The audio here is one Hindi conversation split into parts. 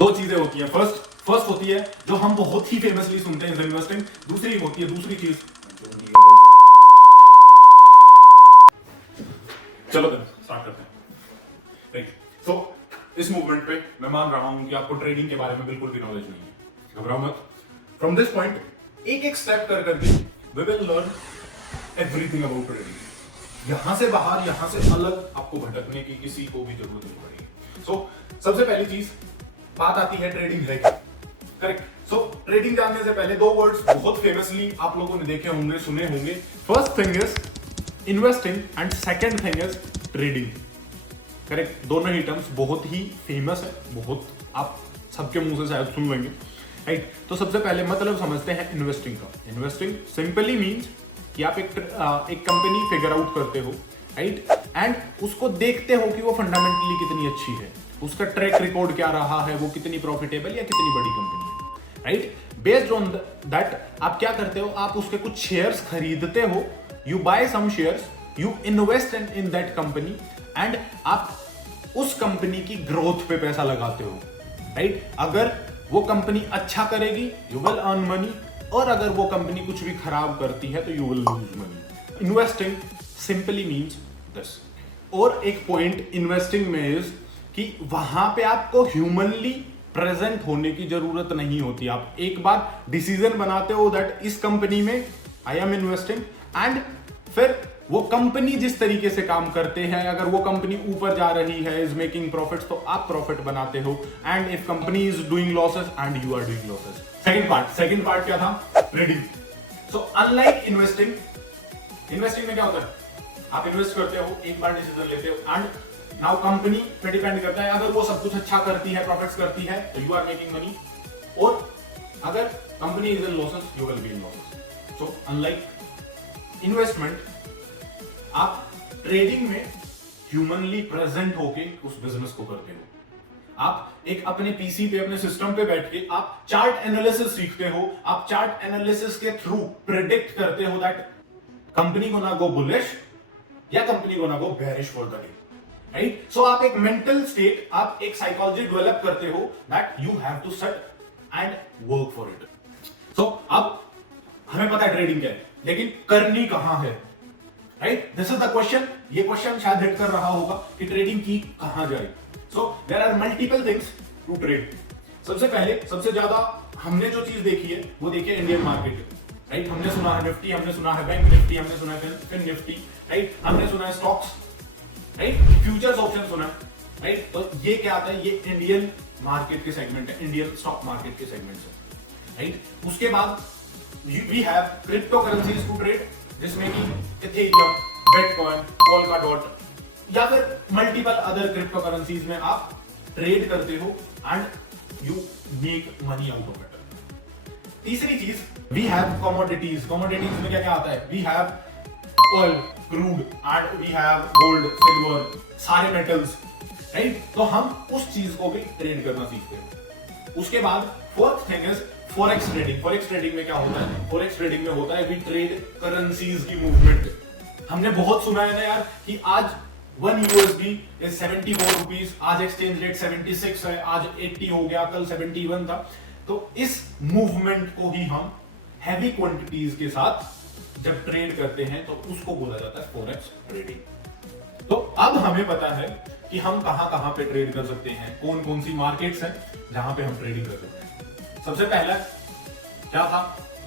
दो चीजें होती हैं। फर्स्ट होती है जो हम बहुत ही फेमसली सुनते हैं इन्वेस्टिंग, दूसरी होती है दूसरी चीज। चलो स्टार्ट करते हैं। राइट, सो इस मूवमेंट पे मैं मान रहा हूं कि आपको ट्रेडिंग के बारे में बिल्कुल भी नॉलेज नहीं है, घबराओ मत। फ्रॉम दिस पॉइंट एक एक स्टेप कर करके we will learn everything about trading. यहां से बाहर, यहां से अलग आपको भटकने की किसी को भी जरूरत नहीं पड़ेगी। सो सबसे पहली चीज बात आती है ट्रेडिंग है क्या, करेक्ट। सो ट्रेडिंग जानने से पहले दो वर्ड्स बहुत फेमसली आप लोगों ने देखे होंगे, सुने होंगे। First thing is investing and second thing is trading, correct. दोनों ही टर्म्स बहुत ही फेमस है, बहुत आप सबके मुंह से शायद सुन लेंगे, राइट। तो सबसे पहले मतलब समझते हैं इन्वेस्टिंग का। इन्वेस्टिंग सिंपली मीन्स कि आप एक कंपनी फिगर आउट करते हो, राइट, एंड उसको देखते हो कि वो फंडामेंटली कितनी अच्छी है, उसका ट्रैक रिकॉर्ड क्या रहा है, वो कितनी प्रॉफिटेबल या कितनी बड़ी कंपनी है, राइट। बेस्ड ऑन दैट आप क्या करते हो, आप उसके कुछ शेयर्स खरीदते हो, you buy some shares, you invest in that company and आप उस कंपनी की ग्रोथ पे पैसा लगाते हो, राइट। अगर वो कंपनी अच्छा करेगी यू विल अर्न मनी, और अगर वो कंपनी कुछ भी खराब करती है तो you will lose money. Investing simply means this. और एक पॉइंट इन्वेस्टिंग में इज कि वहां पे आपको ह्यूमनली प्रेजेंट होने की जरूरत नहीं होती। आप एक बार डिसीजन बनाते हो दैट इस कंपनी में आई एम इन्वेस्टिंग, एंड फिर वो कंपनी जिस तरीके से काम करते हैं, अगर वो कंपनी ऊपर जा रही है, इज मेकिंग प्रॉफिट्स, तो आप प्रॉफिट बनाते हो, and if company is doing losses and you are doing losses. Second part क्या था, ट्रेडिंग। सो अनलाइक इन्वेस्टिंग में क्या होता है, आप इन्वेस्ट करते हो, एक बार डिसीजन लेते हो, एंड नाउ कंपनी पे डिपेंड करता है, अगर वो सब कुछ अच्छा करती है, प्रॉफिट्स करती है, तो यू आर मेकिंग मनी, और अगर company is in losses you will be in losses. So unlike investment, आप ट्रेडिंग में ह्यूमनली प्रेजेंट होके उस बिजनेस को करते हो। आप एक अपने पीसी पे, अपने सिस्टम पे बैठ के आप चार्ट एनालिसिस सीखते हो, आप चार्ट एनालिसिस के थ्रू प्रेडिक्ट करते हो दैट कंपनी को ना गो बुलिश या कंपनी को ना go bearish for the day, right. So आप एक मेंटल स्टेट, आप एक साइकोलॉजी डेवलप करते हो that you have to set and work for it. So अब हमें पता है ट्रेडिंग क्या है, लेकिन करनी कहां है, right. This is the question. ये क्वेश्चन शायद हिट कर रहा होगा कि ट्रेडिंग की कहां जाए। So there are multiple things to trade. सबसे पहले, सबसे ज्यादा हमने जो चीज देखी है वो देखी है इंडियन मार्केट, राइट। हमने सुना है निफ्टी, हमने सुना है बैंक निफ्टी, हमने सुना है फिन निफ्टी, राइट, हमने सुना है स्टॉक्स, राइट, फ्यूचर्स ऑप्शन सुना है, राइट। तो ये क्या आता है, ये इंडियन मार्केट के सेगमेंट है, इंडियन स्टॉक मार्केट के सेगमेंट है, राइट। उसके बाद we have crypto currencies to trade, जिसमें कि इथेरियम, बिटकॉइन, पोल्काडॉट या फिर मल्टीपल अदर क्रिप्टो करेंसीज में आप ट्रेड करते हो and you make money out of it. तीसरी चीज वी हैव कमोडिटीज। कमोडिटीज में क्या क्या आता है, we have oil, crude, and we have gold, silver, सारे मेटल्स, राइट। तो हम उस चीज को भी ट्रेड करना सीखते हैं। उसके बाद fourth thing is forex trading. Forex trading में क्या होता है, फॉरेक्स ट्रेडिंग में होता है वी ट्रेड करेंसीज की मूवमेंट। हमने बहुत सुना है ना यार कि आज 1 यूएसडी इज 74 रुपीज, आज एक्सचेंज रेट 76 है, आज 80 हो गया, कल 71 था। तो इस मूवमेंट को ही हम हैवी क्वांटिटीज के साथ जब ट्रेड करते हैं तो उसको बोला जाता है फॉरेक्स ट्रेडिंग। तो अब हमें पता है कि हम कहां कहां पे ट्रेड कर सकते हैं, कौन कौन सी मार्केट्स हैं जहां पे हम ट्रेडिंग कर सकते हैं। सबसे पहला क्या था,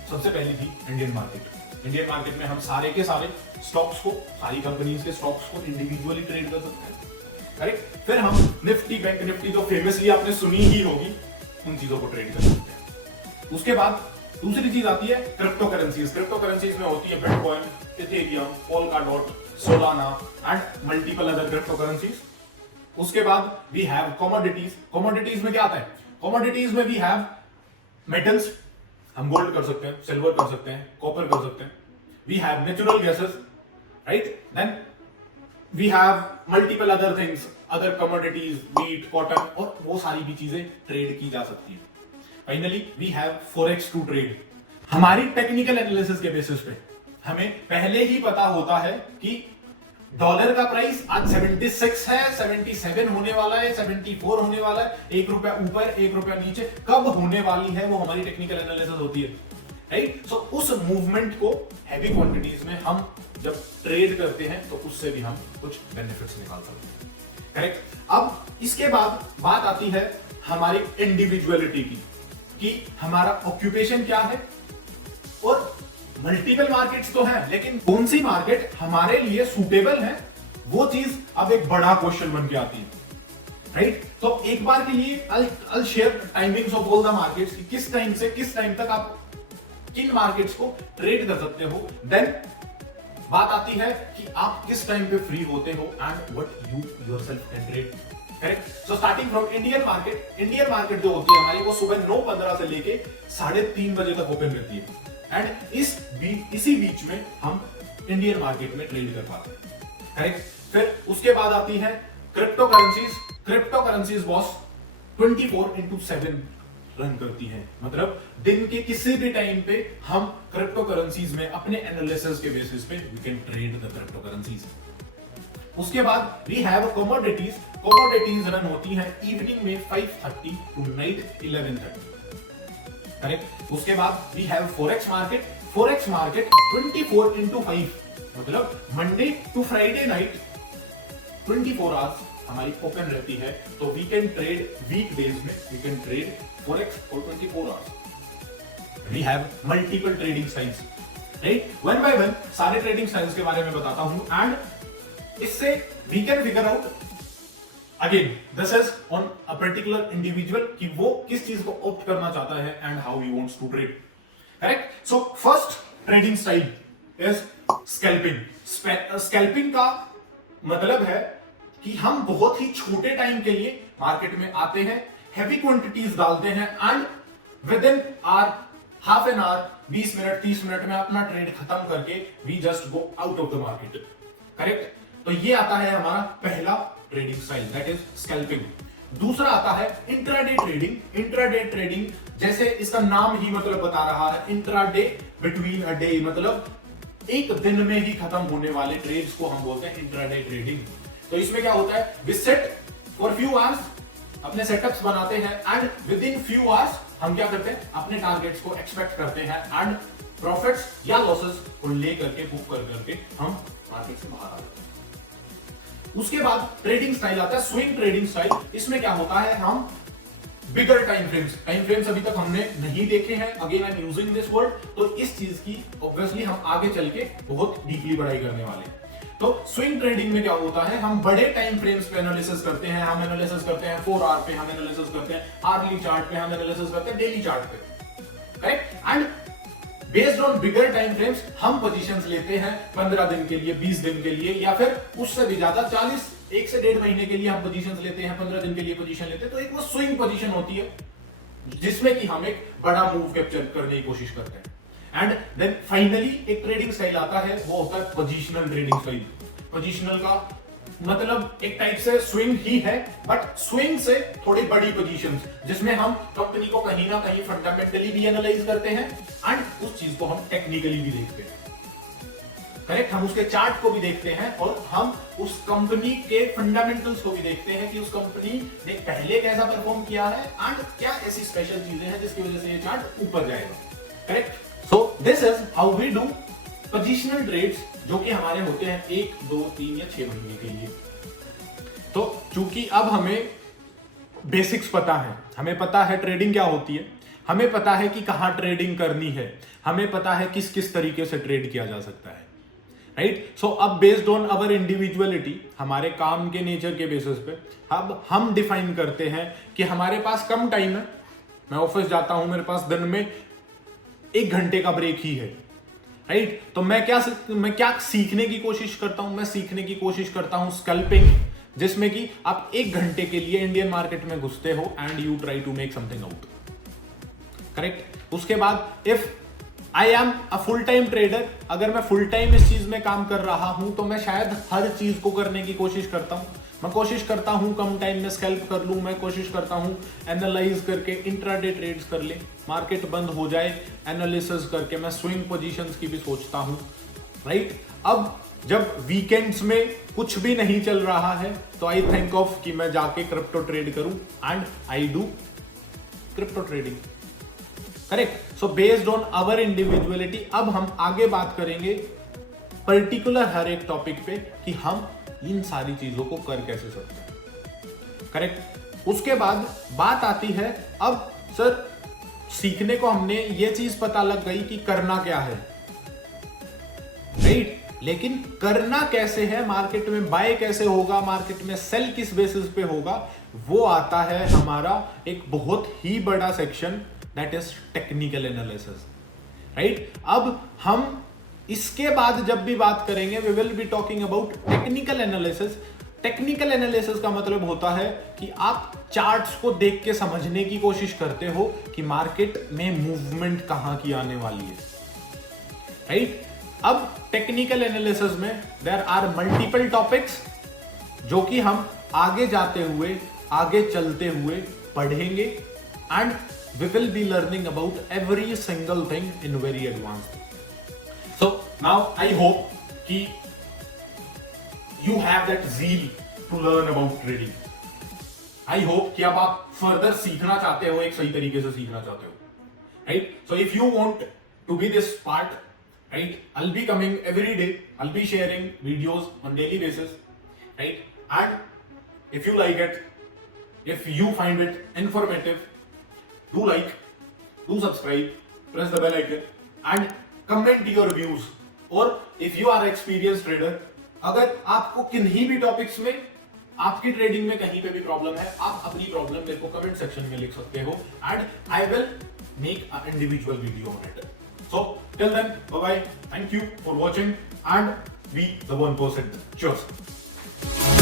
सबसे पहली थी इंडियन मार्केट। इंडियन मार्केट में हम सारे के सारे स्टॉक्स को, सारी कंपनीज के स्टॉक्स को इंडिविजुअली ट्रेड कर सकते हैं, करेक्ट। फिर हम निफ्टी, बैंक निफ्टी जो फेमसली आपने सुनी ही होगी, उन चीजों को ट्रेड कर सकते हैं। उसके बाद दूसरी चीज आती है क्रिप्टो करेंसीज। क्रिप्टो करेंसीज में होती है bitcoin, Ethereum, Polkadot, Solana and multiple other crypto currencies. उसके बाद वी हैव कमोडिटीज। कमोडिटीज में क्या आता है, कमोडिटीज में वी हैव मेटल्स, हम गोल्ड कर सकते हैं, सिल्वर कर सकते हैं, कॉपर कर सकते हैं। We have natural gases, right. Then we have multiple other things, other commodities, wheat, cotton, और वो सारी भी चीजें ट्रेड की जा सकती है। Finally we have forex to trade. हमारी टेक्निकल एनालिसिस के बेसिस पे हमें पहले ही पता होता है कि डॉलर का प्राइस आज 76 है, 77 होने वाला है, 74 होने वाला है, 1 रुपया ऊपर 1 रुपया नीचे कब होने वाली है वो हमारी टेक्निकल एनालिसिस होती है, राइट। सो उस मूवमेंट को हैवी क्वांटिटीज में हम जब ट्रेड करते हैं तो उससे भी हम कुछ बेनिफिट्स निकाल सकते हैं, करेक्ट। अब इसके बाद बात आती है हमारी इंडिविजुअलिटी की, कि हमारा ऑक्यूपेशन क्या है, और मल्टीपल मार्केट्स तो हैं, लेकिन कौन सी मार्केट हमारे लिए सूटेबल है, वो चीज अब एक बड़ा क्वेश्चन बन के आती है, राइट। तो एक बार के लिए I'll share timings of all the markets, किस टाइम से किस टाइम तक आप किन मार्केट्स को ट्रेड कर सकते हो। देन बात आती है कि आप किस टाइम पे फ्री होते हो and what you yourself can trade, correct. So starting from Indian market जो होती है हमारी, वो सुबह 9:15 से लेके 3:30 बजे तक ओपन रहती है, एंड इसी बीच में हम इंडियन मार्केट में ट्रेड कर पाते हैं, करेक्ट। फिर उसके बाद आती है क्रिप्टो करेंसीज बॉस 24/7 रन करती है, मतलब दिन के किसी भी टाइम पे हम क्रिप्टो करेंसीज में अपने एनालिसिस के बेसिस पे we can trade the crypto currencies. उसके बाद वी हैव कमोडिटीज रन होती हैं इवनिंग में 5:30 टू नाइट 11:30, करेक्ट। उसके बाद वी हैव फॉरेक्स मार्केट 24/5, मतलब Monday to Friday night 24 hours हमारी ओपन रहती है, तो वी कैन ट्रेड वीकडेज में, we can trade forex for 24 hours. We have multiple trading styles, right. One by one सारे ट्रेडिंग स्टाइल्स के बारे में बताता हूं, एंड इससे we can figure out again this is on a particular individual कि वो किस चीज को ऑप्ट करना चाहता है and how he wants to trade, correct. So first trading style is scalping. Scalping का मतलब है कि हम बहुत ही छोटे टाइम के लिए मार्केट में आते हैं, हैवी क्वांटिटीज डालते हैं, and within half an hour 20 minute 30 minute में अपना ट्रेड खत्म करके we just go out of the market, correct. तो ये आता है हमारा पहला trading style, that is scalping. दूसरा आता है इंट्राडे ट्रेडिंग, जैसे इसका नाम ही मतलब बता रहा है, इंट्राडे बिटवीन अ डे, मतलब एक दिन में ही खत्म होने वाले ट्रेड्स को हम बोलते हैं इंट्राडे ट्रेडिंग। तो इसमें क्या होता है, we set for few hours, अपने सेटअप्स बनाते हैं, and within few hours हम क्या करते हैं, अपने टारगेट्स को एक्सपेक्ट करते हैं, एंड प्रॉफिट्स या लॉसेस को ले करके बुक करके हम मार्केट से बाहर आ जाते हैं। उसके बाद ट्रेडिंग स्टाइल आता है स्विंग ट्रेडिंग स्टाइल। इसमें क्या होता है, हम बिगर टाइम फ्रेम्स अभी तक हमने नहीं देखे हैं, again I am using this word, तो इस चीज की ऑब्वियसली हम आगे चल के बहुत डीपली पढ़ाई करने वाले हैं। तो स्विंग ट्रेडिंग में क्या होता है, हम बड़े टाइम फ्रेम्स पे एनालिसिस करते हैं, हम एनालिसिस करते हैं 4 आवर पे, हम एनालिसिस करते हैं आर्ली चार्ट पे, हम एनालिसिस करते हैं डेली चार्ट पे, correct. And based on bigger time frames हम पोजीशंस लेते हैं 15 दिन के लिए, 20 दिन के लिए, या फिर उससे भी ज्यादा 1 से 1.5 महीने के लिए हम पोजीशंस लेते हैं, 15 दिन के लिए पोजीशन लेते हैं। तो एक वो स्विंग पोजीशन होती है जिसमें कि हम एक बड़ा मूव कैप्चर करने की कोशिश करते हैं। एंड देन फाइनली एक ट्रेडिंग स्टाइल आता है, वो होता है पोजीशनल ट्रेडिंग स्टाइल। पोजीशनल का मतलब एक टाइप से स्विंग ही है, बट स्विंग से थोड़ी बड़ी पोजीशंस, जिसमें हम कंपनी को कहीं ना कहीं फंडामेंटली भी एनालाइज करते हैं एंड उस चीज को हम टेक्निकली भी देखते हैं, करेक्ट। हम उसके चार्ट को भी देखते हैं और हम उस कंपनी के फंडामेंटल्स को भी देखते हैं कि उस कंपनी ने पहले कैसा परफॉर्म किया है एंड क्या ऐसी स्पेशल चीजें हैं जिसकी वजह से ये चार्ट ऊपर जाएगा, correct. So this is how we do positional trades, जो कि हमारे होते हैं 1, 2, 3 या 6 महीने के लिए। तो चूंकि अब हमें बेसिक्स पता है, हमें पता है ट्रेडिंग क्या होती है, हमें पता है कि कहां ट्रेडिंग करनी है, हमें पता है किस किस तरीके से ट्रेड किया जा सकता है, राइट। सो अब बेस्ड ऑन अवर इंडिविजुअलिटी, हमारे काम के नेचर के बेसिस पे अब हम डिफाइन करते हैं कि हमारे पास कम टाइम है, मैं ऑफिस जाता हूं, मेरे पास दिन में 1 घंटे का ब्रेक ही है, राइट। तो मैं क्या सीखने की कोशिश करता हूं, मैं सीखने की कोशिश करता हूं स्कैल्पिंग, जिसमें कि आप 1 घंटे के लिए इंडियन मार्केट में घुसते हो and you try to make something out, correct. उसके बाद if I am a full time trader, अगर मैं फुल टाइम इस चीज में काम कर रहा हूं तो मैं शायद हर चीज को करने की कोशिश करता हूं। मैं कोशिश करता हूं कम टाइम में स्कैल्प कर लूं, मैं कोशिश करता हूं एनालाइज करके इंट्राडे ट्रेड्स कर ले, मार्केट बंद हो जाए, एनालिसिस करके मैं स्विंग पोजीशंस की भी सोचता हूं, राइट। अब जब वीकेंड्स में कुछ भी नहीं चल रहा है तो आई थिंक ऑफ कि मैं जाके क्रिप्टो ट्रेड करूं and I do crypto trading. Correct. So based on our individuality अब हम आगे बात करेंगे पर्टिकुलर हर एक टॉपिक पे कि हम इन सारी चीजों को कर कैसे सकते हैं। करेक्ट। उसके बाद बात आती है अब सर सीखने को हमने ये चीज पता लग गई कि करना क्या है, राइट, लेकिन करना कैसे है, मार्केट में बाय कैसे होगा, मार्केट में सेल किस बेसिस पे होगा, वो आता है हमारा एक बहुत ही बड़ा section, that is technical analysis, right. अब हम इसके बाद जब भी बात करेंगे we will be talking about technical analysis. Technical analysis का मतलब होता है कि आप चार्ट्स को देख के समझने की कोशिश करते हो कि मार्केट में मूवमेंट कहां की आने वाली है, राइट। अब टेक्निकल एनालिसिस में देयर आर मल्टीपल टॉपिक्स जो कि हम आगे जाते हुए आगे चलते हुए पढ़ेंगे and we will be learning about every single thing in very advanced. So now I hope कि you have that zeal to learn about trading. I hope कि अब आप फर्दर सीखना चाहते हो, एक सही तरीके से सीखना चाहते हो, right. So if you want to be this part, right, I'll be coming every day, I'll be sharing videos on daily basis, right, and if you like it, if you find it informative, do like, do subscribe, press the bell icon and comment your views। और if you are experienced trader, अगर आपको किन्हीं भी टॉपिक्स में आपकी ट्रेडिंग में कहीं पे भी प्रॉब्लम है, आप अपनी प्रॉब्लम मेरे को कमेंट सेक्शन में लिख सकते हो and I will make a individual video on it. So till then, bye bye. Thank you for watching and be the 1%. Cheers.